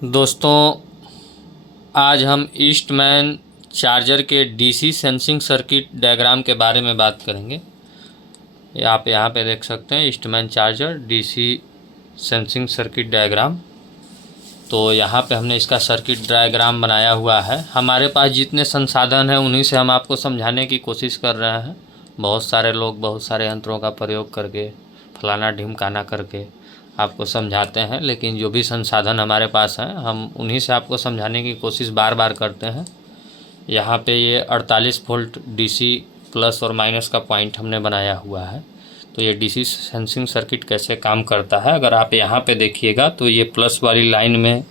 दोस्तों, आज हम ईस्टमैन चार्जर के डीसी सेंसिंग सर्किट डायग्राम के बारे में बात करेंगे। आप यहाँ पे देख सकते हैं Eastman charger DC sensing circuit diagram. तो यहाँ पे हमने इसका सर्किट डायग्राम बनाया हुआ है। हमारे पास जितने संसाधन हैं उन्हीं से हम आपको समझाने की कोशिश कर रहे हैं। बहुत सारे लोग बहुत सारे यंत्रों का प्रयोग करके फलाना ढिमकाना करके आपको समझाते हैं, लेकिन जो भी संसाधन हमारे पास हैं हम उन्हीं से आपको समझाने की कोशिश बार बार करते हैं। यहाँ पे ये 48 वोल्ट डीसी प्लस और माइनस का पॉइंट हमने बनाया हुआ है। तो ये डीसी सेंसिंग सर्किट कैसे काम करता है, अगर आप यहाँ पे देखिएगा तो ये प्लस वाली लाइन में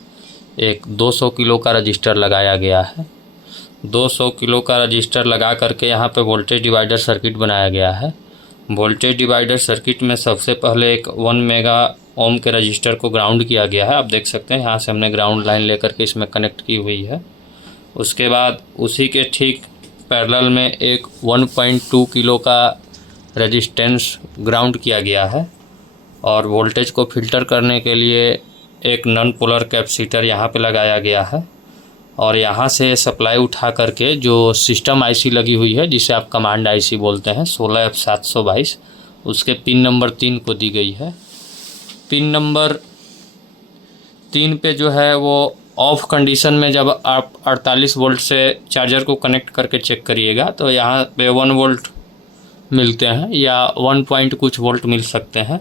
एक 200 किलो का रजिस्टर लगाया गया है। 200 किलो का रजिस्टर लगा करके यहाँ पे वोल्टेज डिवाइडर सर्किट बनाया गया है। वोल्टेज डिवाइडर सर्किट में सबसे पहले एक 1 मेगा ओम के रजिस्टर को ग्राउंड किया गया है। आप देख सकते हैं यहाँ से हमने ग्राउंड लाइन लेकर के इसमें कनेक्ट की हुई है। उसके बाद उसी के ठीक पैरेलल में एक 1.2 किलो का रेजिस्टेंस ग्राउंड किया गया है और वोल्टेज को फिल्टर करने के लिए एक नॉन पोलर कैपेसिटर यहाँ पे लगाया गया है। और यहाँ से सप्लाई उठा करके जो सिस्टम आईसी लगी हुई है, जिसे आप कमांड आईसी बोलते हैं 16F722, उसके पिन नंबर 3 को दी गई है। पिन नंबर 3 पे जो है वो ऑफ कंडीशन में जब आप 48 वोल्ट से चार्जर को कनेक्ट करके चेक करिएगा तो यहाँ पे 1 वोल्ट मिलते हैं या 1 पॉइंट कुछ वोल्ट मिल सकते हैं।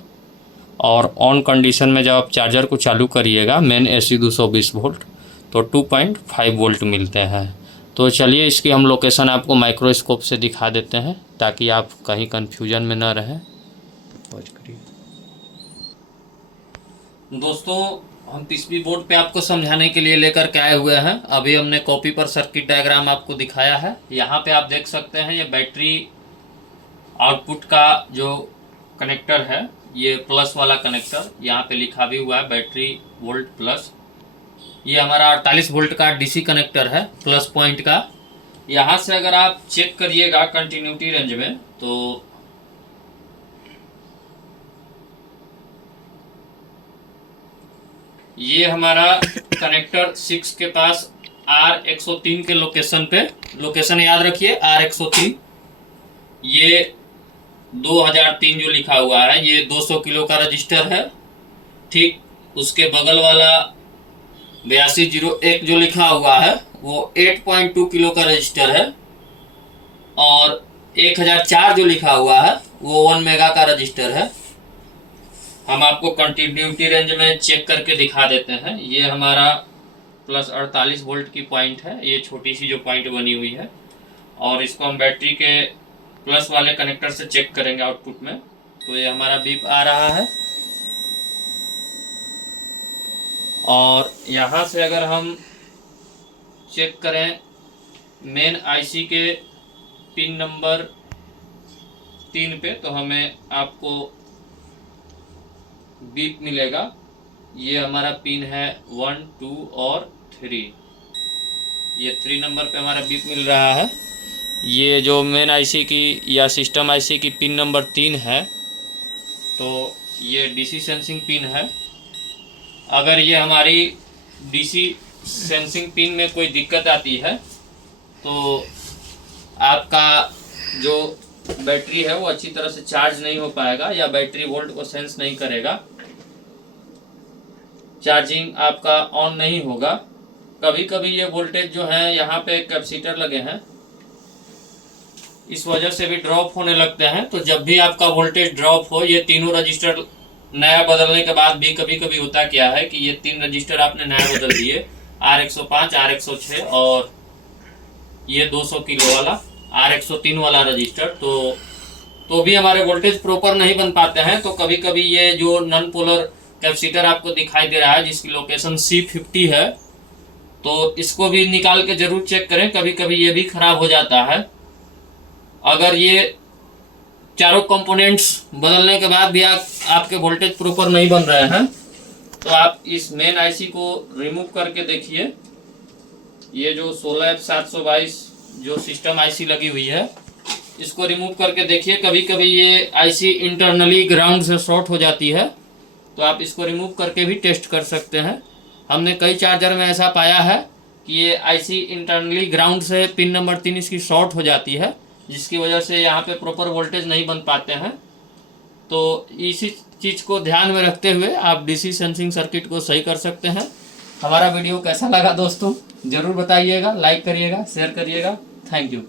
और ऑन कंडीशन में जब आप चार्जर को चालू करिएगा मेन एसी 220 वोल्ट तो 2.5 वोल्ट मिलते हैं। तो चलिए इसकी हम लोकेशन आपको माइक्रोस्कोप से दिखा देते हैं ताकि आप कहीं कन्फ्यूजन में न रहें। दोस्तों, हम पीसीबी बोर्ड पे आपको समझाने के लिए लेकर के आए हुए हैं। अभी हमने कॉपी पर सर्किट डायग्राम आपको दिखाया है। यहाँ पे आप देख सकते हैं ये बैटरी आउटपुट का जो कनेक्टर है, ये प्लस वाला कनेक्टर, यहाँ पे लिखा भी हुआ है बैटरी वोल्ट प्लस। ये हमारा 48 वोल्ट का डीसी कनेक्टर है प्लस पॉइंट का। यहाँ से अगर आप चेक करिएगा कंटिन्यूटी रेंज में तो ये हमारा कनेक्टर 6 के पास R103 के लोकेशन पे, लोकेशन याद रखिए R103, ये 2003 जो लिखा हुआ है ये 200 किलो का रजिस्टर है। ठीक उसके बगल वाला 8201 जो लिखा हुआ है वो 8.2 किलो का रजिस्टर है और 1004 जो लिखा हुआ है वो 1 मेगा का रजिस्टर है। हम आपको कंटिन्यूटी रेंज में चेक करके दिखा देते हैं। ये हमारा प्लस 48 वोल्ट की पॉइंट है, ये छोटी सी जो पॉइंट बनी हुई है, और इसको हम बैटरी के प्लस वाले कनेक्टर से चेक करेंगे आउटपुट में। तो ये हमारा बीप आ रहा है और यहाँ से अगर हम चेक करें मेन आईसी के पिन नंबर 3 पे तो हमें आपको बीप मिलेगा। ये हमारा पिन है 1, 2 और 3। ये 3 नंबर पे हमारा बीप मिल रहा है। ये जो मेन आईसी की या सिस्टम आईसी की पिन नंबर 3 है तो ये डीसी सेंसिंग पिन है। अगर ये हमारी डीसी सेंसिंग पिन में कोई दिक्कत आती है तो आपका जो बैटरी है वो अच्छी तरह से चार्ज नहीं हो पाएगा या बैटरी वोल्ट को सेंस नहीं करेगा, चार्जिंग आपका ऑन नहीं होगा। कभी कभी ये वोल्टेज जो है यहाँ पे कैपेसिटर लगे हैं इस वजह से भी ड्रॉप होने लगते हैं। तो जब भी आपका वोल्टेज ड्रॉप हो, ये तीनों रजिस्टर नया बदलने के बाद भी कभी कभी होता क्या है कि ये 3 रजिस्टर आपने नया बदल दिए, R105, R106 और ये 200 किलो वाला R103 वाला रजिस्टर, तो भी हमारे वोल्टेज प्रॉपर नहीं बन पाते हैं। तो कभी कभी ये जो नॉन पोलर कैपेसिटर आपको दिखाई दे रहा है जिसकी लोकेशन C50 है तो इसको भी निकाल के जरूर चेक करें, कभी कभी ये भी खराब हो जाता है। अगर ये चारों कंपोनेंट्स बदलने के बाद भी आपके वोल्टेज प्रॉपर नहीं बन रहे हैं तो आप इस मेन आईसी को रिमूव करके देखिए। ये जो 16F722 जो सिस्टम आईसी लगी हुई है इसको रिमूव करके देखिए। कभी कभी ये आईसी इंटरनली ग्राउंड से शॉर्ट हो जाती है तो आप इसको रिमूव करके भी टेस्ट कर सकते हैं। हमने कई चार्जर में ऐसा पाया है कि ये आईसी इंटरनली ग्राउंड से पिन नंबर 3 इसकी शॉर्ट हो जाती है, जिसकी वजह से यहाँ पे प्रॉपर वोल्टेज नहीं बन पाते हैं। तो इसी चीज़ को ध्यान में रखते हुए आप डीसी सेंसिंग सर्किट को सही कर सकते हैं। हमारा वीडियो कैसा लगा दोस्तों ज़रूर बताइएगा, लाइक करिएगा, शेयर करिएगा। Thank you.